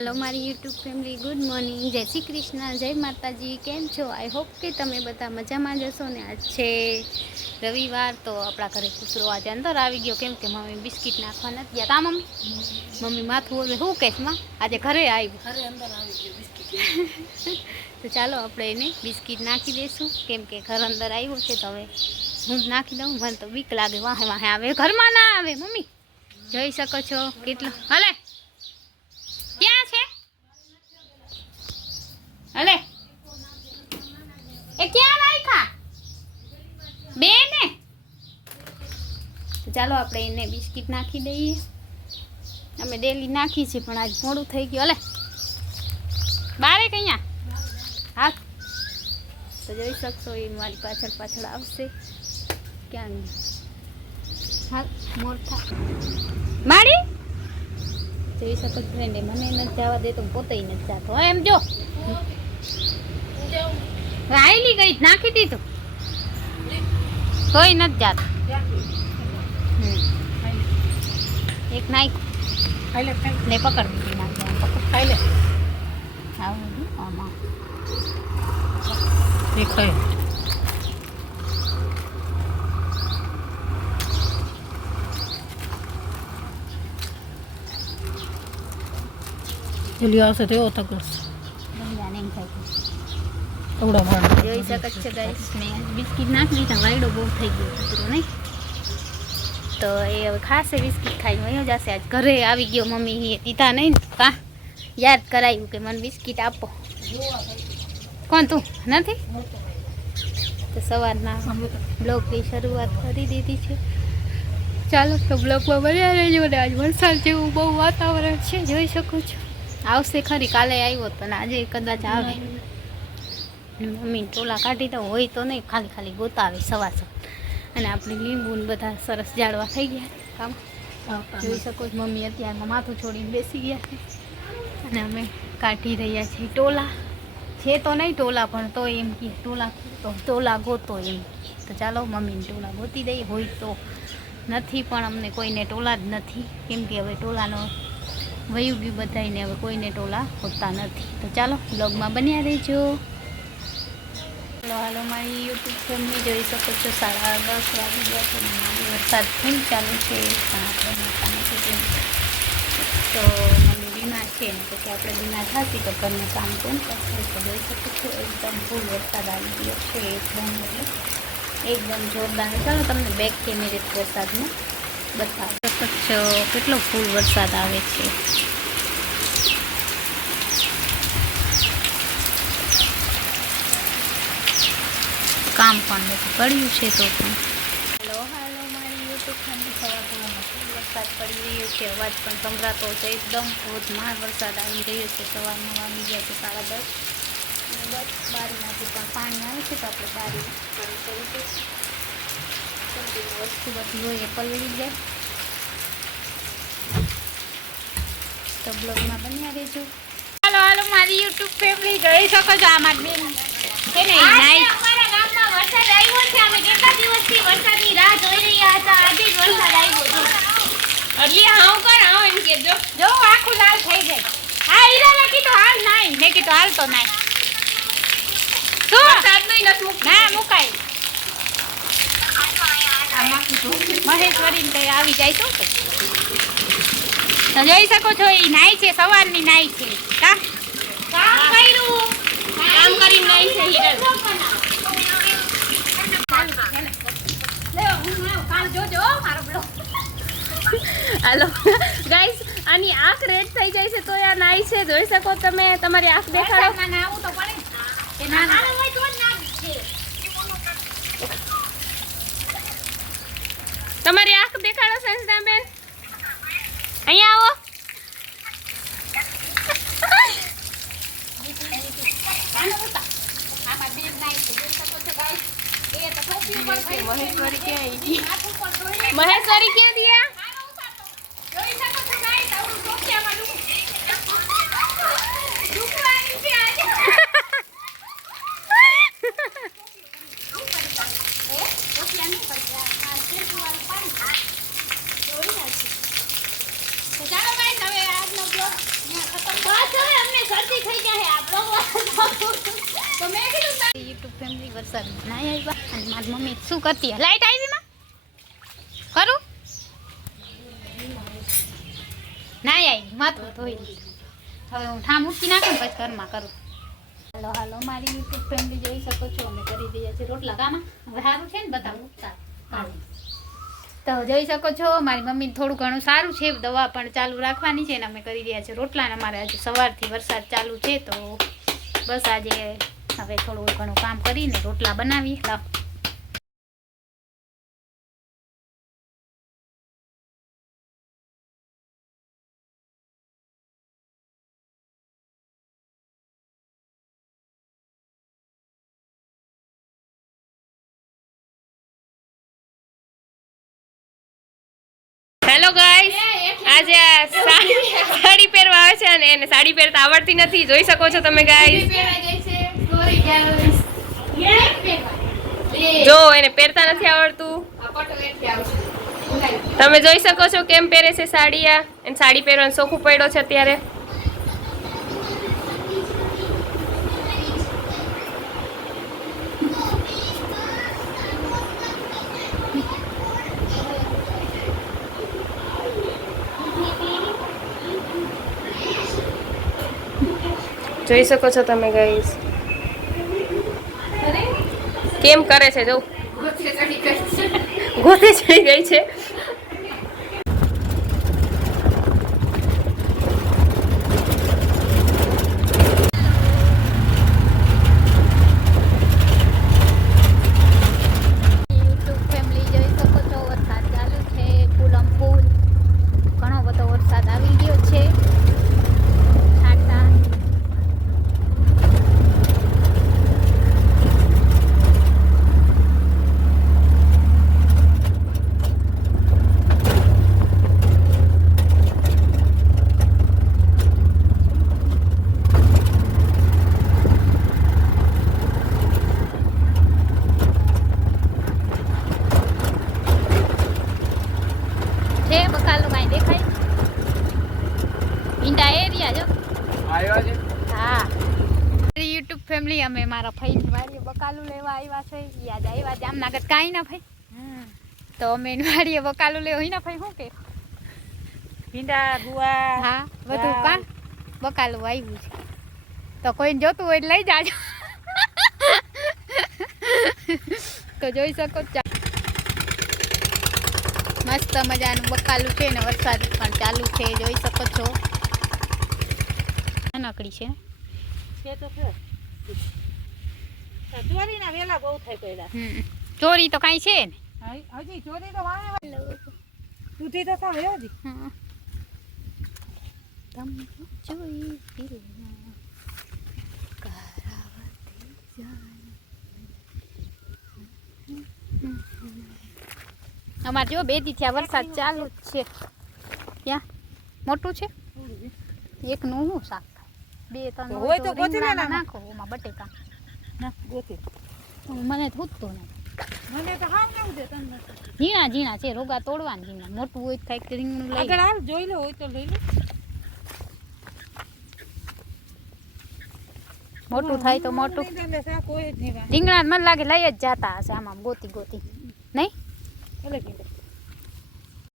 Hello મારી YouTube family good morning. જય શ્રી કૃષ્ણ જય માતાજી. કેમ છો? આઈ હોપ કે તમે બધા મજામાં જશો ને આજ છે રવિવાર તો આપણા ઘરે કૂતરો આજે અંદર આવી ગયો. કેમ કે મમ્મી બિસ્કિટ નાખવા નથી ગયા. તા મમ્મી? મમ્મી માથું ઓલે શું કહેશમાં? આજે ઘરે આવ્યું ઘરે અંદર આવી ગયો બિસ્કિટ તો ચાલો આપણે એને બિસ્કિટ નાખી દઈશું. કેમ કે ઘર અંદર આવ્યો છે તો હવે હું નાખી દઉં. મને તો બીક લાગે. વાહે વાહે આવે. ઘરમાં ના આવે મમ્મી. જોઈ શકો છો કેટલું. હલે ક્યાં છે હલે એ ક્યાં રાખ્યા બે ને તો ચાલો આપણે એને બિસ્કિટ નાખી દઈએ. અમે ડેલી નાખી છીએ પણ આજ મોડું થઈ ગયું. હલે. બારે કયા હા તો જોઈ શકશો એ મારી પાછળ પાછળ આવશે. ક્યાં હા મોરથા મારી જોઈ શકો છો ફ્રેન્ડ મને નથી જવા દે તો પોતે નથી જાતો. એમ જો. આવેલી ગઈ નાખી દીધું. કોઈ નથી જાતું. એક નાખ. ખાઈ લે ને પકડ દીધી નાખી. પકડ ખાઈ લે. આવું આમાં. એ ખાઈ. જલ્દી આવશે તો એવો થકડશે એમ થાય છે. કવડા માર જોઈ શકો ગાઈસ મેં બિસ્કિટ નાખી દીધા વાયડો બહુ થઈ ગયો કચરો નહીં? તો એ હવે ખાસે બિસ્કિટ ખાઈને. વયો જશે આજ. ઘરે આવી ગયો મમ્મી દીધા નહીં કા? યાદ કરાયું કે મને બિસ્કિટ આપો. કોણ તું? નથી? તો સવારના બ્લોગની શરૂઆત કરી દીધી છે. ચાલો તો બ્લોગમાં બન્યા રહેજો ને. આજ વરસાદ જેવું બહુ વાતાવરણ છે. જોઈ શકું છું. આવશે ખરી. કાલે આવ્યો પણ આજે કદાચ આવે. મમ્મી ટોલા કાઢી દઉં. હોય તો નહીં. ખાલી ખાલી ગોતાવે સવાર સવાર. અને આપણી લીંબુને બધા સરસ જાડવા થઈ ગયા કામ. જોઈ શકો છો મમ્મી અત્યારમાં માથું છોડીને બેસી ગયા છે. અને અમે કાઢી રહ્યા છીએ ટોલા. છે તો નહીં ટોલા પણ તો એમ કે ટોલા તો ટોલા ગોતો એમ. તો ચાલો મમ્મીને ટોલા ગોતી દઈએ. હોય તો નથી પણ અમને કોઈને ટોલા જ નથી. કેમ કે હવે ટોલાનો વયુગી બધાને હવે કોઈને ટોલા હોતા નથી. તો ચાલો બ્લોગમાં બન્યા રહેજો. હાલો હાલો, મારી યુટ્યુબ ફેમિલી જોઈ શકો છો. સાડા દસ વાગી ગયા છે. વરસાદ કેમ ચાલુ છે. પણ આપણે નથી તો મમ્મી બીમાર છે. ને પછી આપણે બીમાર થતી તો ઘરનું કામ કોણ કરશે? તો જોઈ શકો છો, એકદમ ફૂલ વરસાદ આવી ગયો છે. એકદમ એકદમ જોરદાર. ચાલો, તમને બેક કેમેરે વરસાદનું બતાવો. છો કેટલો ફૂલ વરસાદ આવે છે. કામ પણ નથી પડ્યું છે તો પણ. હેલો હાલો મારી યુટ્યુબ ફેમિલી સવાર સવારમાં વરસાદ પડી રહ્યો છે. અવાજ પણ સંભળાતો છે એકદમ ધોધમાર વરસાદ આવી રહ્યો છે. સવારમાં વાગી ગયા છે સાડા દસ. બસ બારીમાંથી પણ પાણી આવે છે તો આપણે બારી બંધ કરી દઈશું. વસ્તુ બધી હોય એ પલળી જાય. તો બ્લોગમાં બન્યા રહેજો. હાલો હાલો મારી યુટ્યુબ ફેમિલી જોઈ શકો છો આમાં બેન. છે ને નાઈ અમારા ગામમાં વરસાદ આવ્યો છે. અમે કેટલા દિવસથી વરસાદની રાહ જોઈ રહ્યા હતા. આજે જ વરસાદ આવ્યો છે. એટલે હાવ કર હાવ એમ કેજો જો આખું લાલ થઈ જાય. હા ઈરા ને કીધું હાલ નાય. મેં કીધું હાલ તો નાય. શું? વરસાદ નહીં નથી ના મુકાય. મહેશ્વરી ને આવી જાય તો તો જોઈ શકો છો એ નાય છે સવારની નાય છે. કા કામ કર્યું. કામ કરીને નાય છે હિરલ હાલો. ગાઈસ આની આંખ રેડ થઈ જાય છે તો આ નાઈ છે. જોઈ શકો તમે, તમારી આંખ દેખાડો. નાહવું તો પડે ના ના હોય તો. તમારી આંખ દેખાડો સંસ્થા બેન અહીંયા આવો નાનું ઉતા. આમાં બેન નાહી છે. જોઈ શકો છો guys. એ તો ટોપી ઉપર થઈ ગઈ. મહેશ્વરી ક્યાં આવી. મહેશ્વરી ક્યાં દિયા જાય. ચાલો તો મેં કીધું યુટ્યુબ ફેમિલી વરસાદ ના આવ્યા અને મારી મમ્મી શું કરતી લાઈટ આવી માં કરું ના આવી માથું ધોઈ લીધું હવે હું ઠામ મૂકી નાખું પછી ઘરમાં કરું. હાલો હાલો મારી યુટ્યુબ ફેમિલી જોઈ શકો છો. અમે કરી દઈએ છીએ રોટલા. કામાં? હવે સારું છે ને બધા? ઉઠતા તો જોઈ શકો છો મારી મમ્મી થોડું ઘણું સારું છે. દવા પણ ચાલુ રાખવાની છે ને અમે કરી રહ્યા છીએ રોટલા ને અમારે આજે સવારથી વરસાદ ચાલુ છે તો બસ આજે હવે થોડું ઘણું કામ કરીને રોટલા બનાવીએ. આજે સાડી પહેરવા આવે છે અને એને સાડી પહેરતા આવડતી નથી. જોઈ શકો છો તમે ગાઈસ જો એને પહેરતા નથી આવડતું. તમે જોઈ શકો છો કેમ પહેરે છે સાડી આ? એને સાડી પહેરવાનો શોખ પડ્યો છે અત્યારે. જોઈ શકો છો તમે ગાઈસ કેમ કરે છે જો? ગોતે ચડી ગઈ છે યુટ્યુબ ફેમિલી જોઈ શકો છો વરસાદ ચાલુ છે ફૂલમ ફૂલ ઘણો બધો વરસાદ આવી ગયો છે છાંટા છે બકાલું કાંઈ દેખાય ઈંડા એરિયા જો હા યુટ્યુબ ફેમિલી અમે મારા ભાઈની વાડીએ બકાલું લેવા આવ્યા છે. યાદ આવ્યા જામનગર કાંઈ ના ભાઈ. તો અમે એની વાડીએ બકાલું લેવા હોય ને ભાઈ શું કે? ભીંડા ગુવા હા બધું. કા? બકાલું આવ્યું છે. તો કોઈને જોતું હોય લઈ જાજો. તો જોઈ શકો છો. મસ્ત મજાનું બકાલું છે ને વરસાદ પણ ચાલુ છે જોઈ શકો છો. નાનકડી છે. છે તો છે. ચોરીના વેલા બહુ થઈ પડ્યા. ચોરી તો કઈ છે ને? હજી ચોરી તો વાવે સુધી તો હજી. જોઈ કરાવતી. અમારે જો બે દી થયા વરસાદ ચાલુ જ છે. ક્યાં? મોટું છે? એકનું શું શાક બે ત્રણ હોય તો ગોતી. નાખો ઓમાં બટેકા. ગોતી મને થૂતતો નહીં. મને તો હાવ કેવું છે તને ઝીણા ઝીણા છે રોગા તોડવાના ઝીણા. મોટું હોય થાય કે રીંગણું લઈ. આગળ હાલ જોઈ લો હોય તો લઈ લો. મોટું થાય તો મોટું. રીંગણા મને લાગે લઈ જ જાતા હશે આમાં ગોતી ગોતી. નહીં?